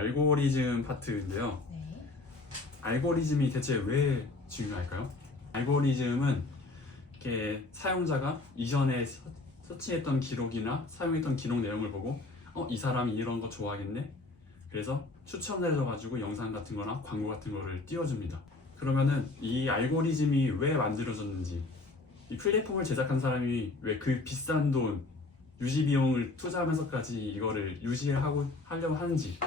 알고리즘 파트인데요. 네. 알고리즘이 대체 왜 중요할까요? 알고리즘은 이렇게 사용자가 이전에 서치했던 기록이나 사용했던 기록 내용을 보고 이 사람이 이런 거 좋아하겠네? 그래서 추천을 해줘가지고 영상 같은 거나 광고 같은 거를 띄워줍니다. 그러면은 이 알고리즘이 왜 만들어졌는지, 이 플랫폼을 제작한 사람이 왜 그 비싼 돈, 유지 비용을 투자하면서까지 이거를 하려고 하는지,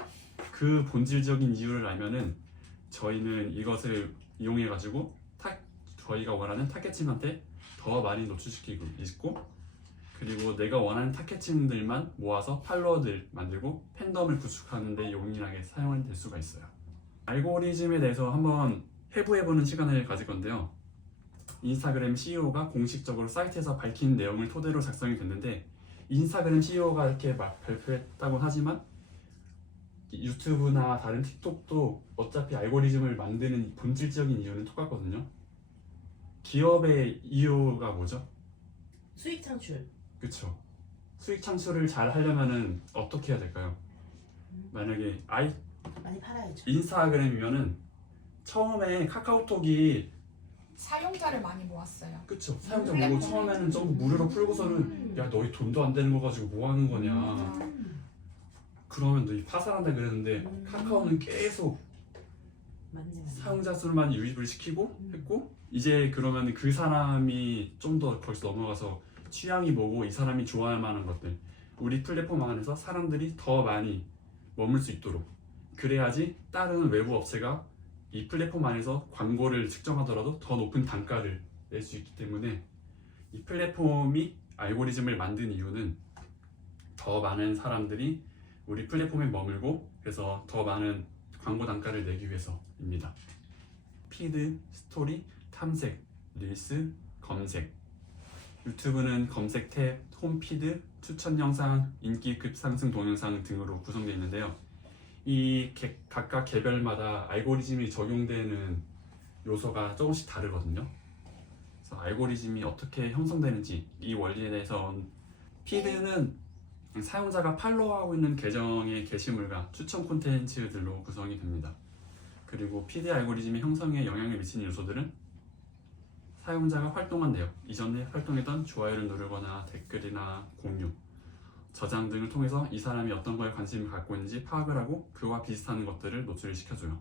그 본질적인 이유를 알면은 저희는 이것을 이용해 가지고 저희가 원하는 타겟층한테 더 많이 노출시키고 있고, 그리고 내가 원하는 타겟층들만 모아서 팔로워들 만들고 팬덤을 구축하는 데 용이하게 사용될 수가 있어요. 알고리즘에 대해서 한번 해부해보는 시간을 가질 건데요. 인스타그램 CEO가 공식적으로 사이트에서 밝힌 내용을 토대로 작성이 됐는데, 인스타그램 CEO가 이렇게 막 발표했다고 하지만 유튜브나 다른 틱톡도 어차피 알고리즘을 만드는 본질적인 이유는 똑같거든요. 기업의 이유가 뭐죠? 수익 창출. 그쵸. 수익 창출을 잘 하려면은 어떻게 해야 될까요? 만약에 많이 팔아야죠. 인스타그램이면은 처음에 카카오톡이 사용자를 많이 모았어요. 그쵸. 사용자 보고 처음에는 전부 무료로 풀고서는 야 너희 돈도 안 되는 거 가지고 뭐 하는 거냐. 그러면 너희 파산한다 그랬는데 카카오는 계속 맞네. 사용자 수만 유입을 시키고 했고, 이제 그러면 그 사람이 좀 더 거기서 넘어가서 취향이 뭐고 이 사람이 좋아할 만한 것들, 우리 플랫폼 안에서 사람들이 더 많이 머물 수 있도록, 그래야지 다른 외부 업체가 이 플랫폼 안에서 광고를 측정하더라도 더 높은 단가를 낼 수 있기 때문에, 이 플랫폼이 알고리즘을 만든 이유는 더 많은 사람들이 우리 플랫폼에 머물고, 그래서 더 많은 광고 단가를 내기 위해서입니다. 피드, 스토리, 탐색, 릴스, 검색. 유튜브는 검색 탭, 홈피드, 추천 영상, 인기 급상승 동영상 등으로 구성되어 있는데요. 이 각각 개별마다 알고리즘이 적용되는 요소가 조금씩 다르거든요. 그래서 알고리즘이 어떻게 형성되는지, 이 원리에 대해서, 피드는 사용자가 팔로우하고 있는 계정의 게시물과 추천 콘텐츠들로 구성이 됩니다. 그리고 피드 알고리즘의 형성에 영향을 미치는 요소들은 사용자가 활동한 내용, 이전에 활동했던 좋아요를 누르거나 댓글이나 공유, 저장 등을 통해서 이 사람이 어떤 거에 관심을 갖고 있는지 파악을 하고 그와 비슷한 것들을 노출을 시켜줘요.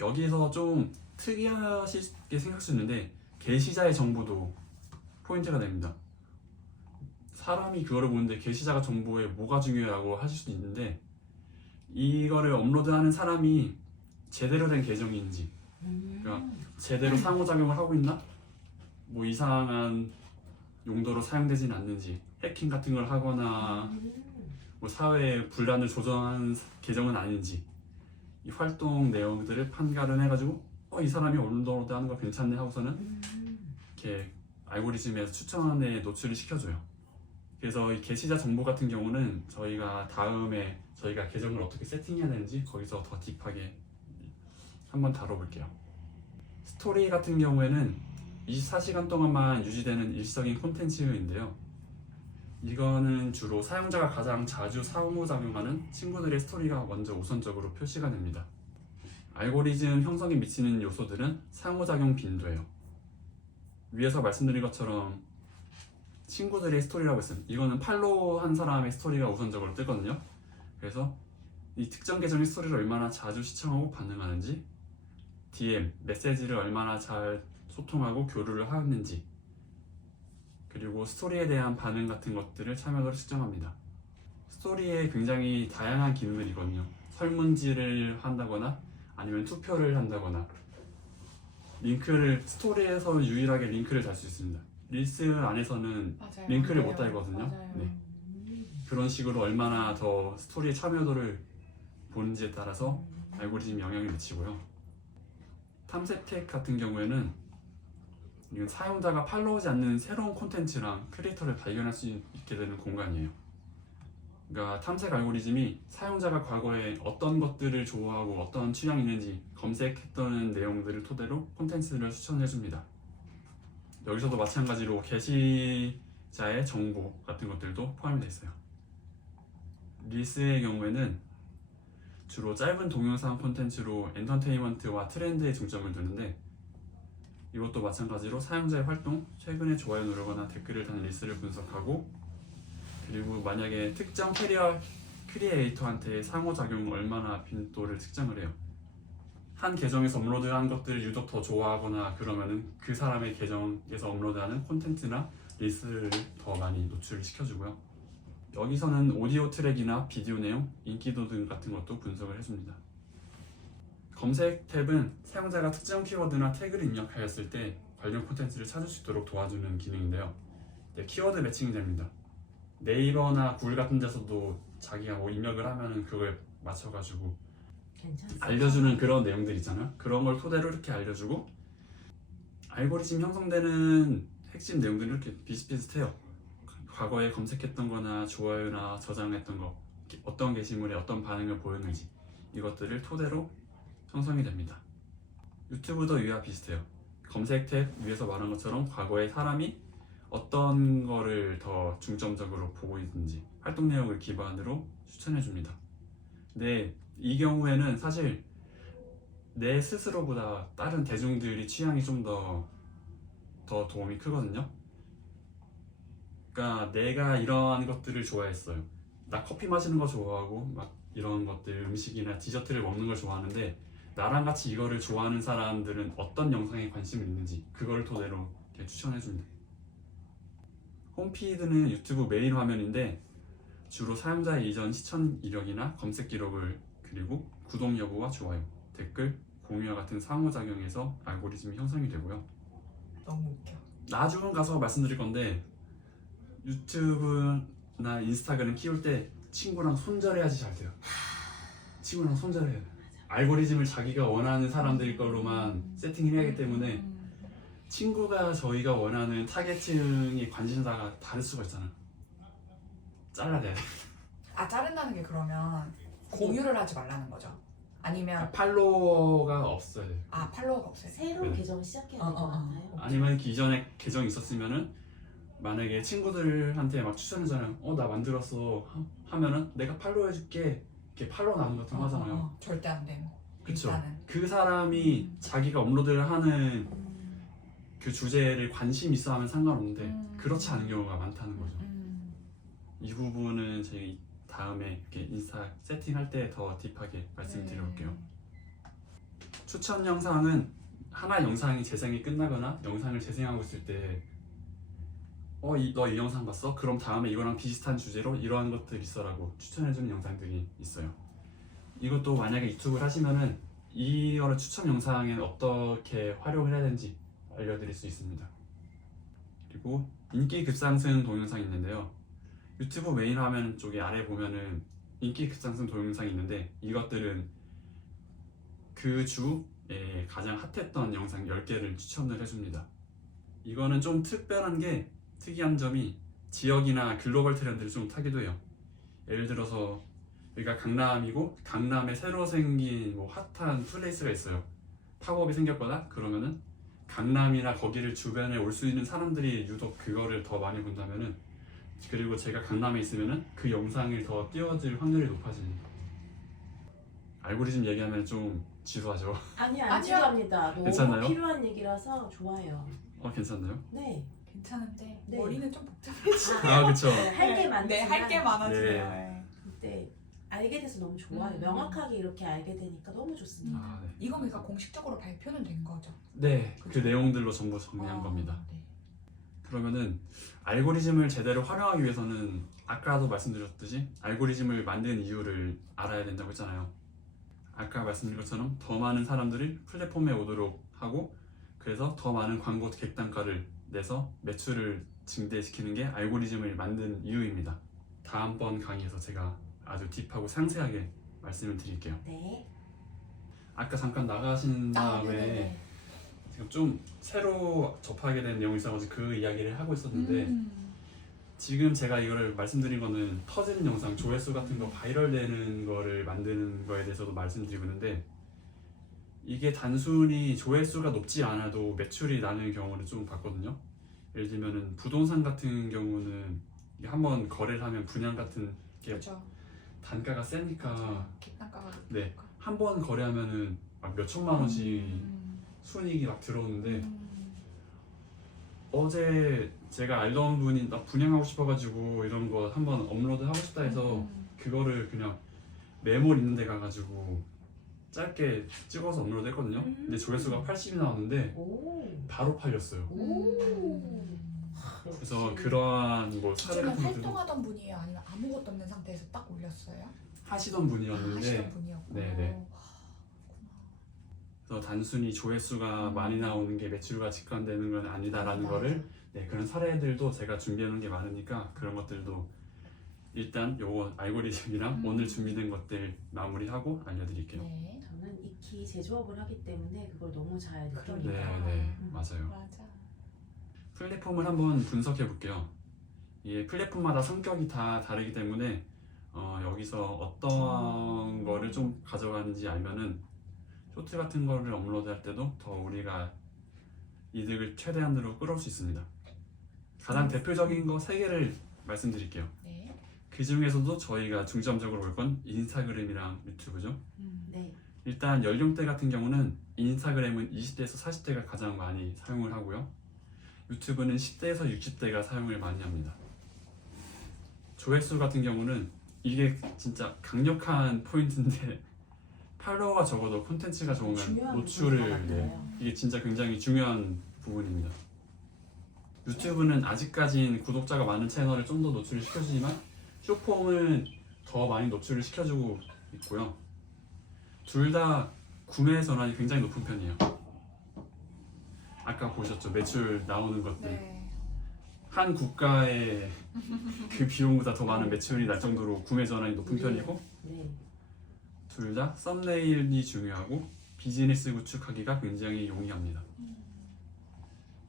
여기서 좀 특이하게 생각할 수 있는데, 게시자의 정보도 포인트가 됩니다. 사람이 그거를 보는데 게시자가 정보에 뭐가 중요하고 하실 수도 있는데, 이거를 업로드하는 사람이 제대로 된 계정인지, 그러니까 제대로 상호작용을 하고 있나? 뭐 이상한 용도로 사용되진 않는지, 해킹 같은 걸 하거나 뭐 사회의 분란을 조성한 계정은 아닌지, 이 활동 내용들을 판가름 해가지고 이 사람이 업로드하는 거 괜찮네 하고서는 이렇게 알고리즘에서 추천에 노출을 시켜줘요. 그래서 이 게시자 정보 같은 경우는 저희가 다음에 저희가 계정을 어떻게 세팅해야 되는지 거기서 더 딥하게 한번 다뤄볼게요. 스토리 같은 경우에는 24시간 동안만 유지되는 일시적인 콘텐츠인데요. 이거는 주로 사용자가 가장 자주 상호작용하는 친구들의 스토리가 먼저 우선적으로 표시가 됩니다. 알고리즘 형성에 미치는 요소들은 상호작용 빈도예요. 위에서 말씀드린 것처럼 친구들의 스토리라고 했으면 이거는 팔로우한 사람의 스토리가 우선적으로 뜨거든요. 그래서 이 특정 계정의 스토리를 얼마나 자주 시청하고 반응하는지, DM, 메시지를 얼마나 잘 소통하고 교류를 하는지, 그리고 스토리에 대한 반응 같은 것들을 참여도로 측정합니다. 스토리에 굉장히 다양한 기능들이 있거든요. 설문지를 한다거나 아니면 투표를 한다거나, 스토리에서 유일하게 링크를 달 수 있습니다. 릴스 안에서는 맞아요. 링크를 맞아요. 못 달거든요. 맞아요. 네. 그런 식으로 얼마나 더 스토리의 참여도를 보는지에 따라서 알고리즘이 영향을 미치고요. 탐색 탭 같은 경우에는 이건 사용자가 팔로우하지 않는 새로운 콘텐츠랑 크리에이터를 발견할 수 있게 되는 공간이에요. 그러니까 탐색 알고리즘이 사용자가 과거에 어떤 것들을 좋아하고 어떤 취향이 있는지 검색했던 내용들을 토대로 콘텐츠를 추천해줍니다. 여기서도 마찬가지로 게시자의 정보 같은 것들도 포함이 되어 있어요. 릴스의 경우에는 주로 짧은 동영상 콘텐츠로 엔터테인먼트와 트렌드에 중점을 두는데 이것도 마찬가지로 사용자의 활동, 최근에 좋아요 누르거나 댓글을 단 리스트를 분석하고 그리고 만약에 특정 크리에이터한테 상호작용을 얼마나 빈도를 측정을 해요. 한 계정에서 업로드한 것들을 유독 더 좋아하거나 그러면은 그 사람의 계정에서 업로드하는 콘텐츠나 리스트를 더 많이 노출을 시켜주고요. 여기서는 오디오 트랙이나 비디오 내용, 인기도 등 같은 것도 분석을 해줍니다. 검색 탭은 사용자가 특정 키워드나 태그를 입력하였을 때 관련 콘텐츠를 찾을 수 있도록 도와주는 기능인데요. 키워드 매칭이 됩니다. 네이버나 구글 같은 데서도 자기가 뭐 입력을 하면은 그걸 맞춰가지고 괜찮습니다. 알려주는 그런 내용들 있잖아요. 그런 걸 토대로 이렇게 알려주고 알고리즘 형성되는 핵심 내용들이 이렇게 비슷비슷해요. 과거에 검색했던 거나 좋아요나 저장했던 거 어떤 게시물에 어떤 반응을 보였는지 이것들을 토대로 형성이 됩니다. 유튜브도 이와 비슷해요. 검색 탭 위에서 말한 것처럼 과거에 사람이 어떤 거를 더 중점적으로 보고 있는지 활동 내용을 기반으로 추천해 줍니다. 근데 이 경우에는 사실 내 스스로보다 다른 대중들이 취향이 좀 더 도움이 크거든요. 그러니까 내가 이러한 것들을 좋아했어요. 나 커피 마시는 거 좋아하고 막 이런 것들 음식이나 디저트를 먹는 걸 좋아하는데 나랑 같이 이거를 좋아하는 사람들은 어떤 영상에 관심이 있는지 그걸 토대로 이렇게 추천해 줍니다. 홈피드는 유튜브 메인 화면인데 주로 사용자의 이전 시청 이력이나 검색 기록을 그리고 구독 여부와 좋아요, 댓글, 공유와 같은 상호작용에서 알고리즘이 형성이 되고요. 너무 웃겨. 나중은 가서 말씀드릴 건데 유튜브나 인스타그램 키울 때 친구랑 손절해야지 잘 돼요. 친구랑 손절해야 돼요. 알고리즘을 자기가 원하는 사람들 걸로만 세팅을 해야 하기 때문에 친구가 저희가 원하는 타겟층의 관심사가 다를 수가 있잖아요. 잘라내야 돼. 아, 자른다는 게 그러면 공유를 하지 말라는 거죠? 아니면 팔로워가 없어야 돼요. 아, 팔로워가 없어요? 새로운 네. 계정 시작해야 될 것 같아요. 아니면 기존에 계정이 있었으면은 만약에 친구들한테 막 추천해주잖아요. 나 만들었어 하면은 내가 팔로우 해줄게 이렇게 팔로우 나누는 같은 거 하잖아요. 절대 안 되고. 그쵸. 일단은. 그 사람이 자기가 업로드를 하는 그 주제를 관심 있어 하면 상관없는데 그렇지 않은 경우가 많다는 거죠. 이 부분은 저희 다음에 이렇게 인스타 세팅할 때 더 딥하게 말씀드려볼게요. 추천 영상은 하나 영상이 재생이 끝나거나 영상을 재생하고 있을 때 너 이 영상 봤어? 그럼 다음에 이거랑 비슷한 주제로 이러한 것들 있어라고 추천해주는 영상들이 있어요. 이것도 만약에 유튜브를 하시면은 이거를 추천 영상에 어떻게 활용을 해야 되는지 알려드릴 수 있습니다. 그리고 인기 급상승 동영상이 있는데요. 유튜브 메인 화면 쪽에 아래 보면은 인기 급상승 동영상이 있는데 이것들은 그 주에 가장 핫했던 영상 10개를 추천을 해줍니다. 이거는 좀 특이한 점이 지역이나 글로벌 트렌드를 좀 타기도 해요. 예를 들어서 여기가 강남이고 강남에 새로 생긴 뭐 핫한 플레이스가 있어요. 팝업이 생겼거나 그러면은 강남이나 거기를 주변에 올 수 있는 사람들이 유독 그거를 더 많이 본다면은 그리고 제가 강남에 있으면은 그 영상을 더 띄워질 확률이 높아집니다. 알고리즘 얘기하면 좀 지루하죠? 아니요, 안 아니요. 지루합니다. 너무 괜찮나요? 필요한 얘기라서 좋아요. 괜찮나요? 네. 괜찮은데 네. 머리는 좀 복잡해지. 그쵸. 할 게 많지만 네, 할 게 많아지네요. 네. 네. 근데 알게 돼서 너무 좋아요. 명확하게 이렇게 알게 되니까 너무 좋습니다. 네. 이건 그러니까 공식적으로 발표는 된 거죠. 네, 그 그쵸. 내용들로 전부 정리한 겁니다. 네. 그러면은 알고리즘을 제대로 활용하기 위해서는 아까도 말씀드렸듯이 알고리즘을 만든 이유를 알아야 된다고 했잖아요. 아까 말씀드린 것처럼 더 많은 사람들이 플랫폼에 오도록 하고 그래서 더 많은 광고 객단가를 내서 매출을 증대시키는 게 알고리즘을 만든 이유입니다. 다음번 강의에서 제가 아주 딥하고 상세하게 말씀을 드릴게요. 네. 아까 잠깐 나가신 다음에 네네네. 지금 좀 새로 접하게 된 내용이 있어가지고 그 이야기를 하고 있었는데 지금 제가 이거를 말씀드린 거는 터지는 영상, 조회수 같은 거 바이럴되는 거를 만드는 거에 대해서도 말씀드리고 있는데 이게 단순히 조회수가 높지 않아도 매출이 나는 경우를 좀 봤거든요. 예를 들면은 부동산 같은 경우는 한번 거래를 하면 분양 같은 게 그렇죠. 단가가 세니까 객단 단가가 네, 한 번 거래하면은 막 몇 천만 원씩 순이익이 막 들어오는데 어제 제가 알던 분이 나 분양하고 싶어가지고 이런 거 한번 업로드 하고 싶다 해서 그거를 그냥 매몰 있는 데 가가지고 짧게 찍어서 업로드 했거든요. 근데 조회수가 80이 나왔는데 오. 바로 팔렸어요. 오. 그래서 역시. 그러한 뭐 사례 기존에 같은 것들도 활동하던 분이에요? 아니면 아무것도 없는 상태에서 딱 올렸어요? 하시던 분이었는데 하시던 분이었고. 네네. 그래서 단순히 조회수가 많이 나오는 게 매출과 직관되는 건 아니다라는 거를 네, 그런 사례들도 제가 준비해 놓은 게 많으니까 그런 것들도 일단 요거 알고리즘이랑 오늘 준비된 것들 마무리하고 알려드릴게요. 네. 저는 익히 제조업을 하기 때문에 그걸 너무 잘 네, 느끼니까. 네, 맞아요. 맞아. 플랫폼을 한번 분석해 볼게요. 이게 플랫폼마다 성격이 다 다르기 때문에 여기서 어떤 거를 좀 가져가는지 알면은 쇼트 같은 거를 업로드할 때도 더 우리가 이득을 최대한으로 끌어올 수 있습니다. 가장 대표적인 거 3개를 말씀드릴게요. 네. 그 중에서도 저희가 중점적으로 볼 건 인스타그램이랑 유튜브죠. 네. 일단 연령대 같은 경우는 인스타그램은 20대에서 40대가 가장 많이 사용을 하고요. 유튜브는 10대에서 60대가 사용을 많이 합니다. 조회수 같은 경우는 이게 진짜 강력한 포인트인데 팔로워가 적어도 콘텐츠가 좋으면 중요한 노출을 부분인 것 같아요. 이게 진짜 굉장히 중요한 부분입니다. 유튜브는 아직까진 구독자가 많은 채널을 좀 더 노출을 시켜주지만 쇼폼은 더 많이 노출을 시켜주고 있고요. 둘 다 구매 전환이 굉장히 높은 편이에요. 아까 보셨죠? 매출 나오는 것들. 네. 한 국가의 그 비용보다 더 많은 매출이 날 정도로 구매 전환이 높은 편이고 네. 둘 다 썸네일이 중요하고 비즈니스 구축하기가 굉장히 용이합니다.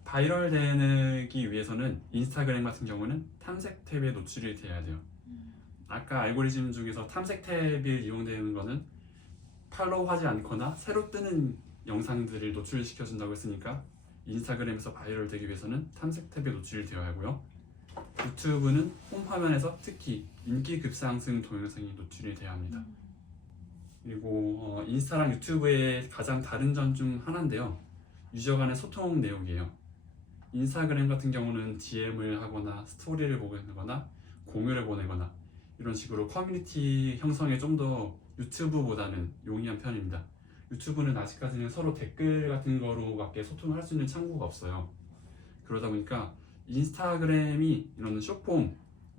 바이럴 되기 위해서는 인스타그램 같은 경우는 탐색 탭에 노출이 돼야 돼요. 아까 알고리즘 중에서 탐색 탭이 이용되는 거는 팔로우 하지 않거나 새로 뜨는 영상들을 노출시켜준다고 했으니까 인스타그램에서 바이럴 되기 위해서는 탐색 탭에 노출이 되어야 하고요. 유튜브는 홈 화면에서 특히 인기 급상승 동영상이 노출이 돼야 합니다. 그리고 인스타랑 유튜브의 가장 다른 점 중 하나인데요. 유저 간의 소통 내용이에요. 인스타그램 같은 경우는 DM을 하거나 스토리를 보내거나 공유를 보내거나 이런 식으로 커뮤니티 형성에 좀 더 유튜브보다는 용이한 편입니다. 유튜브는 아직까지는 서로 댓글 같은 거로밖에 소통을 할 수 있는 창구가 없어요. 그러다 보니까 인스타그램이 이런 숏폼을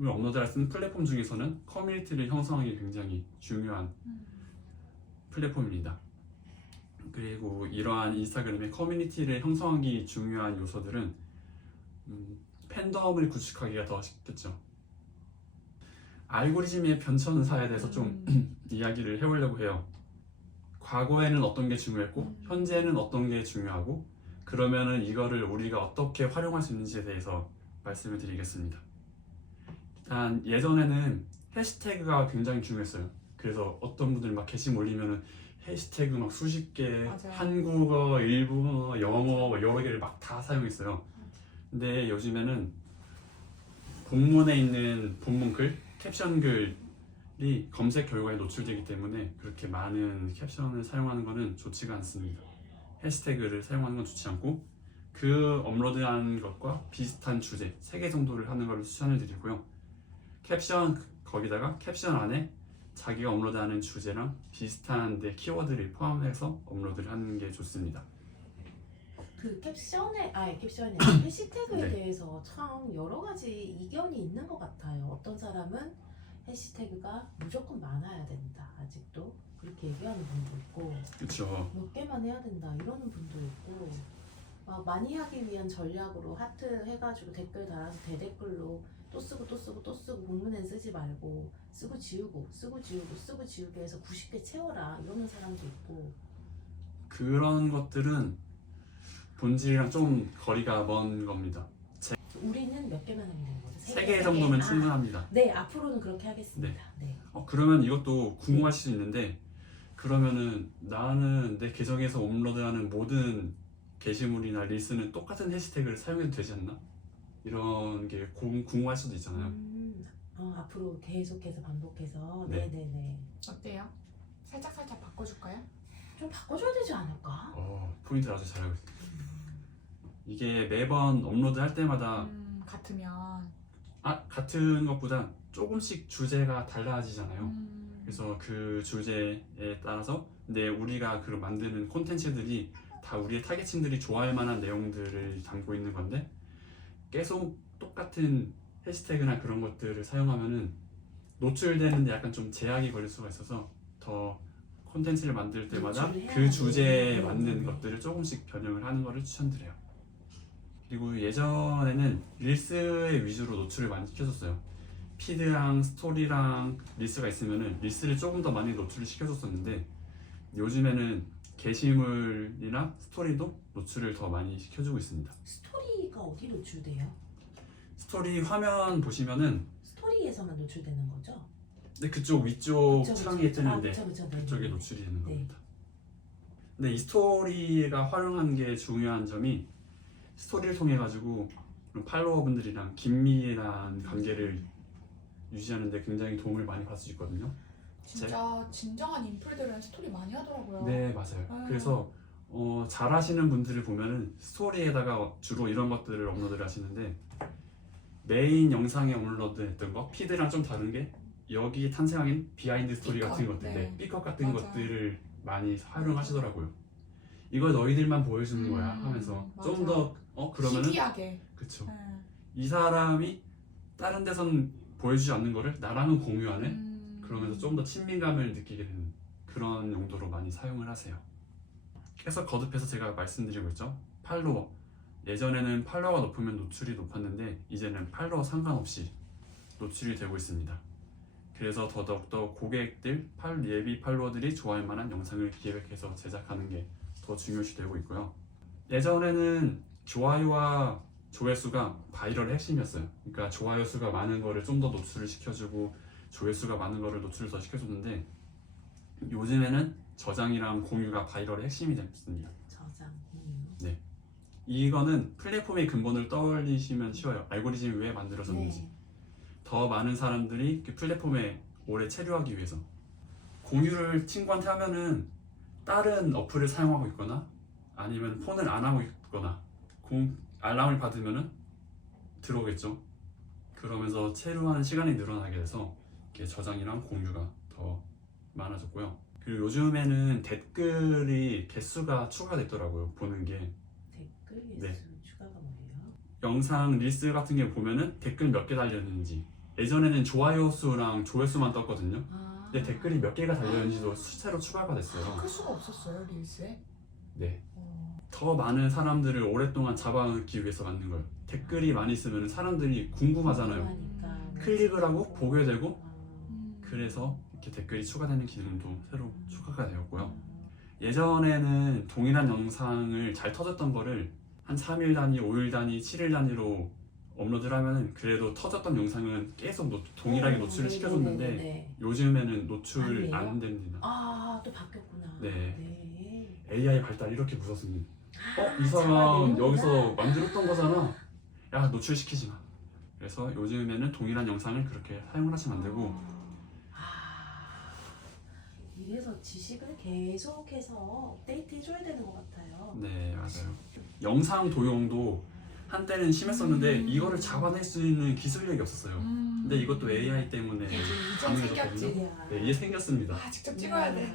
업로드할 수 있는 플랫폼 중에서는 커뮤니티를 형성하기 굉장히 중요한 플랫폼입니다. 그리고 이러한 인스타그램의 커뮤니티를 형성하기 중요한 요소들은 팬덤을 구축하기가 더 쉽겠죠. 알고리즘의 변천사에 대해서 좀 이야기를 해보려고 해요. 과거에는 어떤 게 중요했고 현재는 어떤 게 중요하고 그러면은 이거를 우리가 어떻게 활용할 수 있는지에 대해서 말씀을 드리겠습니다. 일단 예전에는 해시태그가 굉장히 중요했어요. 그래서 어떤 분들 막 게시물 올리면은 해시태그 막 수십 개, 맞아요. 한국어, 일본어, 영어 여러 개를 막 다 사용했어요. 근데 요즘에는 본문에 있는 본문글, 캡션글이 검색 결과에 노출되기 때문에 그렇게 많은 캡션을 사용하는 것은 좋지가 않습니다. 해시태그를 사용하는 건 좋지 않고 그 업로드한 것과 비슷한 주제 3개 정도를 하는 것을 추천을 드리고요. 캡션 거기다가 캡션 안에 자기가 업로드하는 주제랑 비슷한 데 키워드를 포함해서 업로드를 하는 게 좋습니다. 그 캡션에 해시태그에 네. 대해서 참 여러 가지 이견이 있는 것 같아요. 어떤 사람은 해시태그가 무조건 많아야 된다. 아직도 그렇게 얘기하는 분도 있고 그렇죠. 몇 개만 해야 된다 이러는 분도 있고 많이 하기 위한 전략으로 하트 해가지고 댓글 달아서 대댓글로 또 쓰고 또 쓰고 또 쓰고 본문엔 쓰지 말고 쓰고 지우고 쓰고 지우고 쓰고 지우기 해서 90개 채워라 이러는 사람도 있고 그런 것들은 본질이랑 좀 거리가 먼 겁니다. 우리는 몇 개만 하면 되는 거죠? 3개 정도면 충분합니다. 네, 앞으로는 그렇게 하겠습니다. 네. 그러면 이것도 궁금하실 수 있는데 그러면은 나는 내 계정에서 업로드하는 모든 게시물이나 릴스는 똑같은 해시태그를 사용해도 되지 않나? 이런 게 궁금할 수도 있잖아요. 앞으로 계속해서 반복해서 네. 네네네. 어때요? 살짝 바꿔줄까요? 좀 바꿔줘야 되지 않을까? 포인트를 아주 잘 알고 있습니다. 이게 매번 업로드 할 때마다 같으면 같은 것보다 조금씩 주제가 달라지잖아요. 그래서 그 주제에 따라서 근데 우리가 그 만드는 콘텐츠들이 다 우리의 타겟층들이 좋아할 만한 내용들을 담고 있는 건데 계속 똑같은 해시태그나 그런 것들을 사용하면은 노출되는데 약간 좀 제약이 걸릴 수가 있어서 더 콘텐츠를 만들 때마다 노출을 해야 그 주제에 돼. 맞는 것들을 조금씩 변형을 하는 것을 추천드려요. 그리고 예전에는 릴스의 위주로 노출을 많이 시켜줬어요. 피드랑 스토리랑 릴스가 있으면은 릴스를 조금 더 많이 노출을 시켜줬었는데 요즘에는 게시물이나 스토리도 노출을 더 많이 시켜주고 있습니다. 스토리가 어디 노출돼요? 스토리 화면 보시면은 스토리에서만 노출되는 거죠? 근데 그쪽 위쪽 그쵸, 그쵸. 창에 뜨는데 그쵸. 네, 그쪽에 네. 노출이 되는 네. 겁니다. 근데 이 스토리가 활용한 게 중요한 점이 스토리를 통해 가지고 팔로워분들이랑 긴밀한 관계를 유지하는 데 굉장히 도움을 많이 받을 수 있거든요. 진짜 진정한 인플들은 스토리 많이 하더라고요. 네, 맞아요. 그래서 잘하시는 분들을 보면은 스토리에다가 주로 이런 것들을 업로드를 하시는데 메인 영상에 업로드했던 거 피드랑 좀 다른 게 여기 탄생한 비하인드 스토리 삐컷, 같은 것들, 네. 삐컷 같은 맞아요. 것들을 많이 활용하시더라고요. 이걸 너희들만 보여주는 거야 하면서 좀 더 그러면은 희귀하게. 그쵸. 네. 이 사람이 다른 데선 보여주지 않는 거를 나랑은 공유하네. 그러면서 좀 더 친밀감을 느끼게 되는 그런 용도로 많이 사용을 하세요. 계속 거듭해서 제가 말씀드리고 있죠. 팔로워. 예전에는 팔로워가 높으면 노출이 높았는데 이제는 팔로워 상관없이 노출이 되고 있습니다. 그래서 더더욱더 고객들, 예비 팔로워들이 좋아할 만한 영상을 기획해서 제작하는 게 더 중요시 되고 있고요. 예전에는 좋아요와 조회수가 바이럴의 핵심이었어요. 그러니까 좋아요 수가 많은 거를 좀 더 노출을 시켜주고 조회수가 많은 거를 노출을 더 시켜줬는데 요즘에는 저장이랑 공유가 바이럴의 핵심이 됐습니다. 저장, 공유. 이거는 플랫폼의 근본을 떠올리시면 쉬워요. 알고리즘이 왜 만들어졌는지. 네. 더 많은 사람들이 그 플랫폼에 오래 체류하기 위해서 공유를 친구한테 하면은 다른 어플을 사용하고 있거나 아니면 폰을 안 하고 있거나 알람을 받으면은 들어오겠죠. 그러면서 체류하는 시간이 늘어나게 돼서 이렇게 저장이랑 공유가 더 많아졌고요. 그리고 요즘에는 댓글이 개수가 추가됐더라고요. 보는 게 댓글 예수 네. 추가가 뭐예요? 영상 릴스 같은 게 보면은 댓글 몇 개 달렸는지 예전에는 좋아요 수랑 조회수만 떴거든요. 근데 댓글이 몇 개가 달렸는지도 새로 추가가 됐어요. 클 수가 없었어요 릴스에. 네. 더 많은 사람들을 오랫동안 잡아놓기 위해서 만든 거예요. 댓글이 많이 있으면 사람들이 궁금하잖아요. 궁금하니까. 클릭을 하고 보게 되고 음. 그래서 이렇게 댓글이 추가되는 기능도 새로 추가가 되었고요. 예전에는 동일한 영상을 잘 터졌던 거를 한 3일 단위, 5일 단위, 7일 단위로 업로드를 하면 그래도 터졌던 영상은 계속 동일하게 노출을 시켜줬는데 네네네네. 요즘에는 노출 아니에요? 안 됩니다. 아, 또 바뀌었구나. 네. 네. AI 발달이 이렇게 무섭습니다. 이 아, 사람 잘하는구나. 여기서 만들었던 거잖아. 야, 노출시키지 마. 그래서 요즘에는 동일한 영상을 그렇게 사용을 하시면 안 되고 이래서 지식을 계속해서 업데이트 해줘야 되는 것 같아요. 네, 맞아요. 영상 도용도 한때는 심했었는데 이거를 잡아낼 수 있는 기술력이 없었어요. 근데 이것도 AI 때문에 이제 가능해졌거든요. 생겼지. 이야. 네, 이게 생겼습니다. 아 직접 찍어야 돼.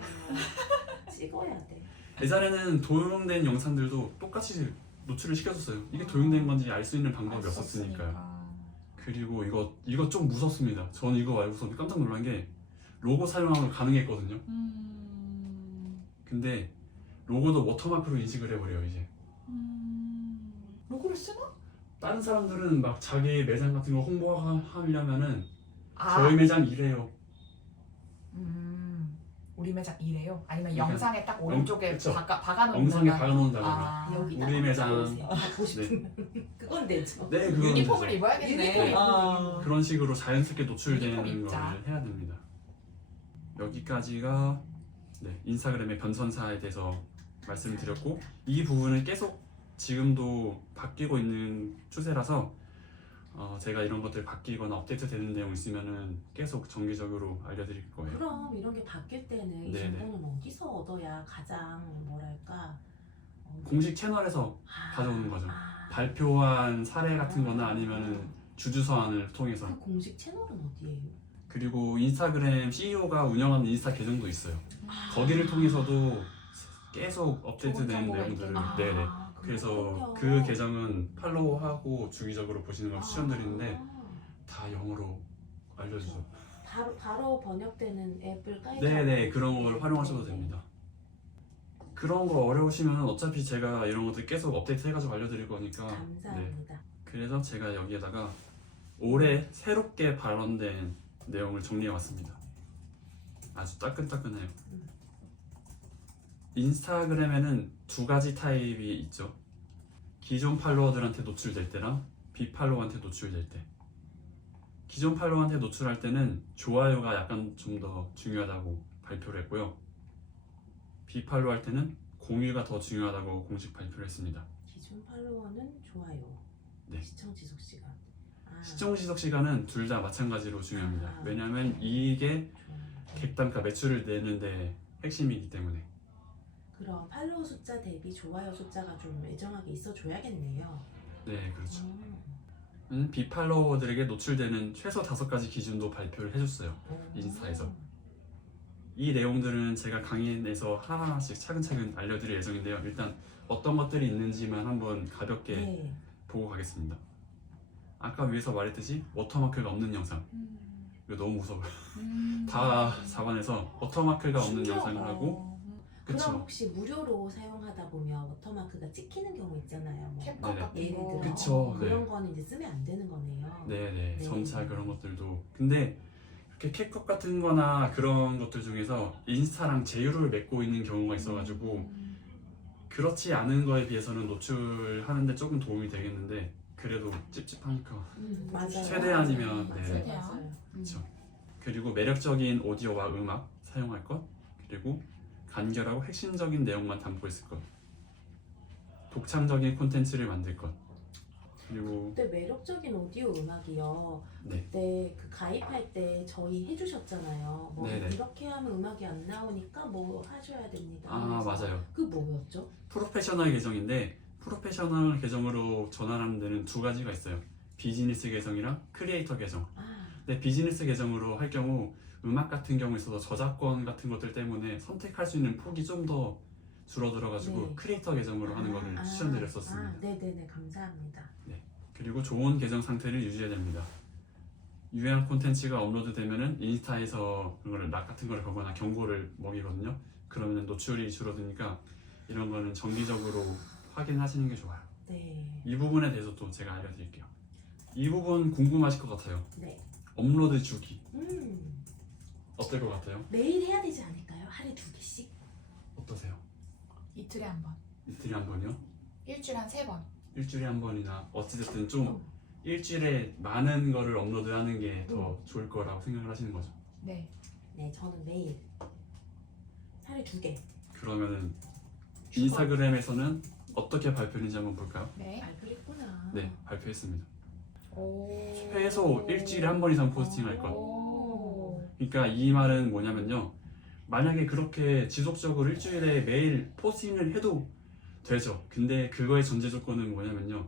찍어야 돼. 예전에는 도용된 영상들도 똑같이 노출을 시켜줬어요. 이게 도용된 건지 알 수 있는 방법이 알 수 없었으니까요. 없으니까. 그리고 이거 좀 무섭습니다. 저는 이거 알고서 깜짝 놀란 게 로고 사용하면 가능했거든요. 근데 로고도 워터마크로 인식을 해버려요 이제. 로고를 쓰나? 다른 사람들은 막 자기 매장 같은 거 홍보하려면은 아. 저희 매장 이래요. 우리 매장 이래요? 아니면 그러니까 영상에 딱 오른쪽에 그쵸. 박아놓는 영상에 거나? 박아놓는다거나. 아. 여기다 우리 매장. 하고 싶으면 그건 되죠. 네, 그건 유니폼을 되죠. 입어야겠네. 유니폼. 아. 그런 식으로 자연스럽게 노출되는 걸 유니폼 입자. 해야 됩니다. 여기까지가 인스타그램의 변선사에 대해서 말씀을 드렸고 이 부분은 계속 지금도 바뀌고 있는 추세라서 제가 이런 것들 바뀌거나 업데이트 되는 내용 있으면은 계속 정기적으로 알려드릴 거예요. 그럼 이런 게 바뀔 때는 이 네네. 정보는 어디서 얻어야 가장 뭐랄까 공식 채널에서 가져오는 거죠. 발표한 사례 같은 거나 아니면은 주주서한을 통해서. 그 공식 채널은 어디예요? 그리고 인스타그램 CEO가 운영하는 인스타 계정도 있어요. 거기를 통해서도 계속 업데이트 좋은 되는 정보가 내용들을 있겠네요. 네네. 그래서 그 계정은 팔로우하고 주기적으로 보시는 걸 추천드리는데 다 영어로 알려주죠. 바로 번역되는 앱을 깔죠. 네네, 그런 걸 활용하셔도 됩니다. 그런 거 어려우시면 어차피 제가 이런 것들 계속 업데이트 해가지고 알려드릴 거니까. 네. 감사합니다. 그래서 제가 여기에다가 올해 새롭게 발언된 내용을 정리해왔습니다. 아주 따끈따끈해요. 인스타그램에는 두 가지 타입이 있죠. 기존 팔로워들한테 노출될 때랑 비팔로워한테 노출될 때. 기존 팔로워한테 노출할 때는 좋아요가 약간 좀 더 중요하다고 발표를 했고요. 비팔로워 할 때는 공유가 더 중요하다고 공식 발표를 했습니다. 기존 팔로워는 좋아요. 네. 시청 지속 시간. 시청 지속 시간은 둘 다 마찬가지로 중요합니다. 왜냐하면 이게 좋아요. 객단가 매출을 내는데 핵심이기 때문에. 그럼 팔로워 숫자 대비 좋아요 숫자가 좀 매정하게 있어줘야겠네요. 네, 그렇죠. 비팔로워들에게 노출되는 최소 5가지 기준도 발표를 해줬어요. 인스타에서. 이 내용들은 제가 강의에서 하나하나씩 차근차근 알려드릴 예정인데요. 일단 어떤 것들이 있는지만 한번 가볍게 네. 보고 가겠습니다. 아까 위에서 말했듯이 워터마크가 없는 영상. 이거 너무 무서워요. 다 잡아내서 워터마크가 없는 신기하다. 영상을 하고. 그럼 그쵸. 혹시 무료로 사용하다 보면 워터마크가 찍히는 경우 있잖아요. 뭐 캡컷 네네. 같은 예를 거. 들어 그쵸, 네. 그런 거는 이제 쓰면 안 되는 거네요. 네네, 네. 점차 그런 것들도. 근데 이렇게 캡컷 같은 거나 그런 것들 중에서 인스타랑 제휴를 맺고 있는 경우가 있어가지고 그렇지 않은 거에 비해서는 노출하는데 조금 도움이 되겠는데 그래도 찝찝하니까. 맞아요. 최대한이면, 맞아요. 네. 맞아요. 그렇죠. 그리고 매력적인 오디오와 음악 사용할 것, 그리고 간결하고 핵심적인 내용만 담고 있을 것, 독창적인 콘텐츠를 만들 것, 그리고 그때 매력적인 오디오 음악이요. 네. 그때 그 가입할 때 저희 해주셨잖아요. 뭐 네네. 이렇게 하면 음악이 안 나오니까 뭐 하셔야 됩니다. 아, 하면서. 맞아요. 그 뭐였죠? 프로페셔널 계정인데 프로페셔널 계정으로 전환하는 데는 두 가지가 있어요. 비즈니스 계정이랑 크리에이터 계정. 근데 비즈니스 계정으로 할 경우 음악 같은 경우에 있어서 저작권 같은 것들 때문에 선택할 수 있는 폭이 좀 더 줄어들어가지고 네. 크리에이터 계정으로 하는 거를 추천드렸었습니다. 네네네, 감사합니다. 그리고 좋은 계정 상태를 유지해야 됩니다. 유해한 콘텐츠가 업로드 되면은 인스타에서 그거를 락 같은 거를 거거나 경고를 먹이거든요. 그러면 노출이 줄어드니까 이런 거는 정기적으로 확인하시는 게 좋아요. 네. 이 부분에 대해서 또 제가 알려드릴게요. 이 부분 궁금하실 것 같아요. 네. 업로드 주기 음. 어떨 것 같아요? 매일 해야 되지 않을까요? 하루에 2개씩? 어떠세요? 이틀에 한 번. 이틀에 한 번이요? 일주일에 한 3번. 일주일에 한 번이나 어찌됐든 좀 일주일에 많은 거를 업로드하는 게 더 좋을 거라고 생각을 하시는 거죠. 네. 네, 저는 매일 하루에 2개. 그러면은 인스타그램에서는 어떻게 발표했는지 한번 볼까요? 네. 발표했구나. 네, 발표했습니다. 오. 최소 일주일에 한 번 이상 포스팅할 것. 오. 그러니까 이 말은 뭐냐면요. 만약에 그렇게 지속적으로 일주일에 매일 포스팅을 해도 되죠. 근데 그거의 전제 조건은 뭐냐면요.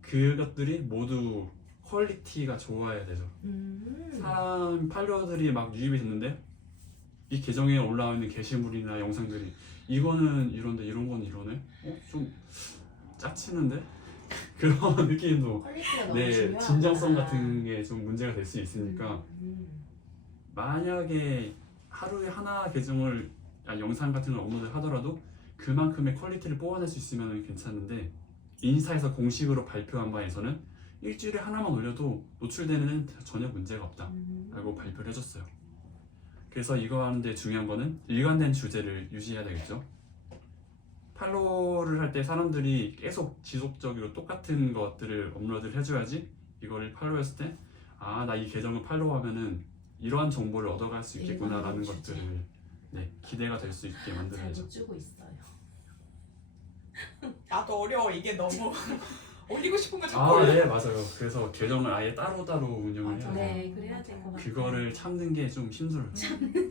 그것들이 모두 퀄리티가 좋아야 되죠. 사람 팔로워들이 막 유입이 됐는데 이 계정에 올라와 있는 게시물이나 영상들이 이거는 이런데 이런 건 이러네? 좀 짜치는데? 그런 느낌도 퀄리티가 너무 네, 중요하구나. 진정성 같은 게 좀 문제가 될 수 있으니까 만약에 하루에 하나 계정을 영상 같은 걸 업로드 하더라도 그만큼의 퀄리티를 뽑아낼 수 있으면 괜찮은데 인스타에서 공식으로 발표한 바에서는 일주일에 하나만 올려도 노출되는 데는 전혀 문제가 없다 라고 발표를 해줬어요. 그래서 이거 하는데 중요한 거는 일관된 주제를 유지해야 되겠죠. 팔로우를 할 때 사람들이 계속 지속적으로 똑같은 것들을 업로드를 해줘야지 이거를 팔로우했을 때 아, 나 이 계정을 팔로우하면은 이러한 정보를 얻어갈 수 있겠구나 라는 일관된 주제. 것들을 네, 기대가 될 수 있게 만들어야죠. 잘못 주고 있어요. 나도 어려워 이게 너무. 올리고 싶은 거 자꾸 아, 올려. 네, 맞아요. 그래서 계정을 아예 따로따로 운영을 맞아. 해야 돼요. 네, 그래야 될 것 같아요. 그거를 참는 게 좀 힘들어요.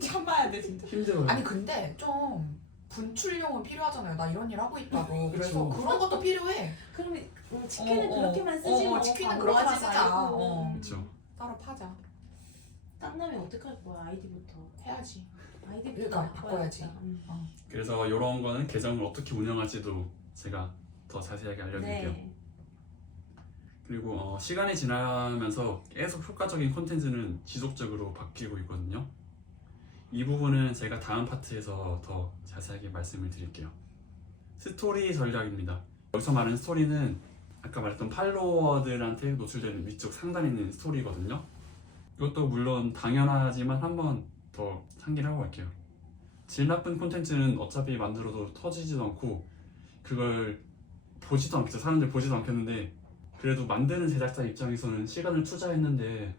참아야 돼 진짜. 힘들어요. 아니 근데 좀 분출용은 필요하잖아요. 나 이런 일 하고 있다고. 그래서 그쵸. 그런 것도 필요해. 그러면 치킨은 그렇게만 쓰지 어, 뭐. 치킨은 바보같이 그렇게만 쓰자. 말고. 어. 그렇죠. 따로 파자. 땀나면 어떡할 거야 아이디부터. 해야지. 아이디부터 그러니까 바꿔야지. 그래서 이런 거는 계정을 어떻게 운영할지도 제가 더 자세하게 알려드릴게요. 네. 그리고 시간이 지나면서 계속 효과적인 콘텐츠는 지속적으로 바뀌고 있거든요. 이 부분은 제가 다음 파트에서 더 자세하게 말씀을 드릴게요. 스토리 전략입니다. 여기서 말하는 스토리는 아까 말했던 팔로워들한테 노출되는 위쪽 상단에 있는 스토리거든요. 이것도 물론 당연하지만 한번 더 상기를 하고 갈게요. 질 나쁜 콘텐츠는 어차피 만들어도 터지지도 않고 그걸 보지도 않겠죠. 사람들 보지도 않겠는데 그래도 만드는 제작자 입장에서는 시간을 투자했는데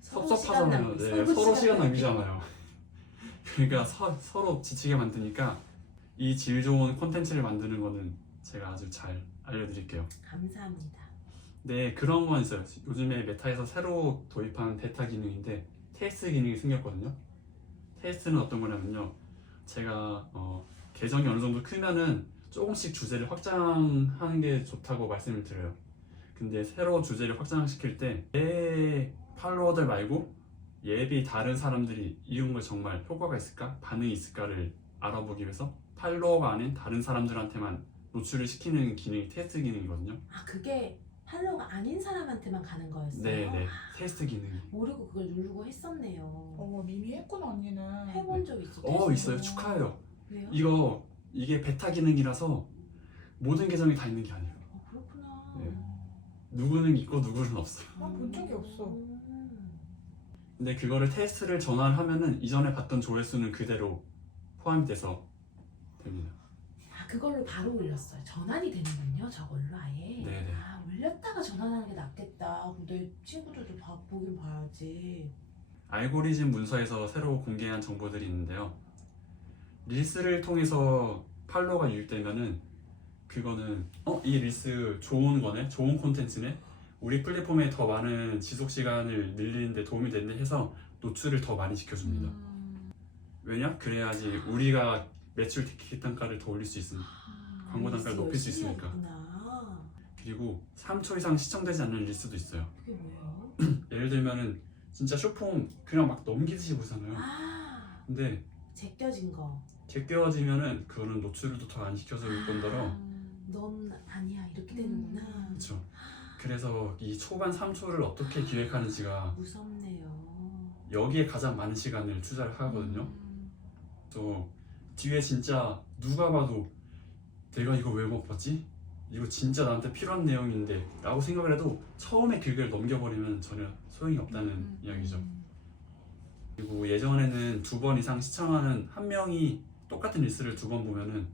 섭섭하잖아요. 네, 서로 시간 낭비잖아요. 그러니까 서로 지치게 만드니까 이 질 좋은 콘텐츠를 만드는 거는 제가 아주 잘 알려드릴게요. 감사합니다. 네, 그런 건 있어요. 요즘에 메타에서 새로 도입한 베타 기능인데 테스트 기능이 생겼거든요. 테스트는 어떤 거냐면요. 제가 계정이 어느 정도 크면은 조금씩 주제를 확장하는 게 좋다고 말씀을 드려요. 근데 새로 주제를 확장시킬 때 내 팔로워들 말고 예비 다른 사람들이 이런 걸 정말 효과가 있을까? 반응이 있을까를 알아보기 위해서 팔로워가 아닌 다른 사람들한테만 노출을 시키는 기능이 테스트 기능이거든요. 아 그게 팔로워가 아닌 사람한테만 가는 거였어요? 네, 테스트 기능이. 모르고 그걸 누르고 했었네요. 미미했구나 언니는. 해본 적 있어? 있어요. 축하해요. 왜요? 이게 베타 기능이라서 모든 계정이 다 있는 게 아니에요. 그렇구나. 네. 누구는 있고 누구는 없어요. 본 적이 없어. 근데 그거를 테스트를 전환을 하면은 이전에 봤던 조회수는 그대로 포함이 돼서 됩니다. 아 그걸로 바로 올렸어요. 전환이 되는군요. 저걸로 아예. 네네. 아 올렸다가 전환하는 게 낫겠다. 내 친구들도 보긴 봐야지. 알고리즘 문서에서 새로 공개한 정보들이 있는데요. 릴스를 통해서 팔로워가 유입되면은 그거는 이 릴스 좋은 거네, 좋은 콘텐츠네, 우리 플랫폼에 더 많은 지속 시간을 늘리는 데 도움이 된다 해서 노출을 더 많이 시켜줍니다. 왜냐? 그래야지 우리가 매출 티켓 단가를 더 올릴 수 있으니까, 광고 단가를 높일 수 있으니까. 하는구나. 그리고 3초 이상 시청되지 않는 릴스도 있어요. 그게 뭐예요? 예를 들면은 진짜 쇼폼 그냥 막 넘기듯이 보잖아요. 아 근데 제껴진 거. 제껴지면은 그거는 노출을 더 안 시켜줄 뿐더러 넌 아니야 이렇게 되는구나. 그렇죠. 그래서 이 초반 3초를 어떻게 기획하는지가 무섭네요. 여기에 가장 많은 시간을 투자를 하거든요. 또 뒤에 진짜 누가 봐도 내가 이거 왜 못 봤지? 이거 진짜 나한테 필요한 내용인데 라고 생각을 해도 처음에 그걸 넘겨버리면 전혀 소용이 없다는 이야기죠. 그리고 예전에는 2번 이상 시청하는 한 명이 똑같은 릴스를 2번 보면은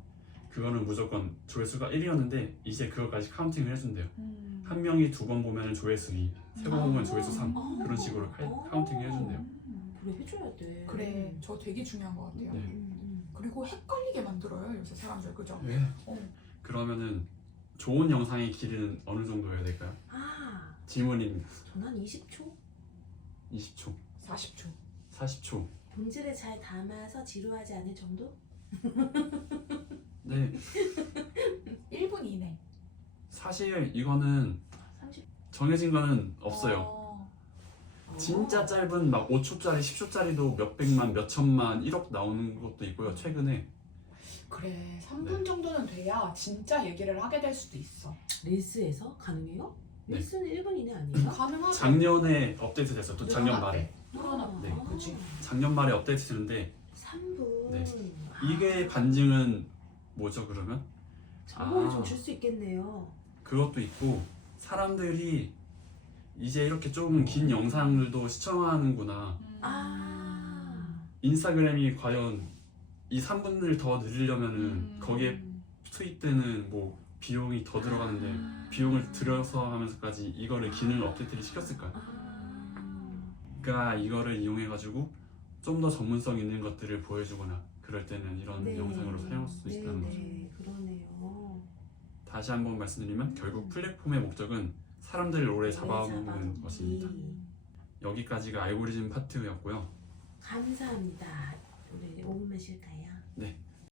그거는 무조건 조회수가 1이었는데 이제 그거까지 카운팅을 해준대요. 한 명이 2번 보면 조회수 2, 3번 보면 조회수 3 그런 식으로 카운팅을 해준대요. 그래 해줘야 돼. 그래, 저 되게 중요한 것 같아요. 네. 그리고 헷갈리게 만들어요 요새 사람들, 그죠? 네. 그러면은 좋은 영상의 길이는 어느 정도여야 될까요? 아 질문입니다. 전한 20초? 20초, 40초. 40초. 본질을 잘 담아서 지루하지 않을 정도? 네, 1분 이내. 사실 이거는 30. 정해진 거는 없어요. 진짜 짧은 막 5초짜리, 10초짜리도 몇백만, 몇천만, 1억 나오는 것도 있고요. 최근에 그래, 3분 정도는 돼야 진짜 얘기를 하게 될 수도 있어. 릴스에서 가능해요? 네. 릴스는 1분 이내 아니에요? 가능하죠. 작년에 업데이트 됐어요. 또 작년 말에. 늘어났대. 네. 그치. 작년 말에 업데이트 됐는데 3분. 네. 이게 반증은 뭐죠 그러면? 정보를 좀 줄 수 있겠네요. 그것도 있고 사람들이 이제 이렇게 좀 긴 영상들도 시청하는구나. 아. 인스타그램이 과연 이 3분을 더 늘리려면은 거기에 투입되는 뭐 비용이 더 들어가는데 비용을 들여서 하면서까지 이거를 기능을 업데이트를 시켰을까요? 그러니까 이거를 이용해가지고 좀 더 전문성 있는 것들을 보여주거나 그럴 때는 이런 네. 영상으로 사용할 수 있다는 거죠. 네, 그러네요. 다시 한번 말씀드리면 결국 플랫폼의 목적은 사람들을 오래 잡아먹는 것입니다. 여기까지가 알고리즘 파트였고요. 감사합니다. 우리 5분만 쉴까요? 네.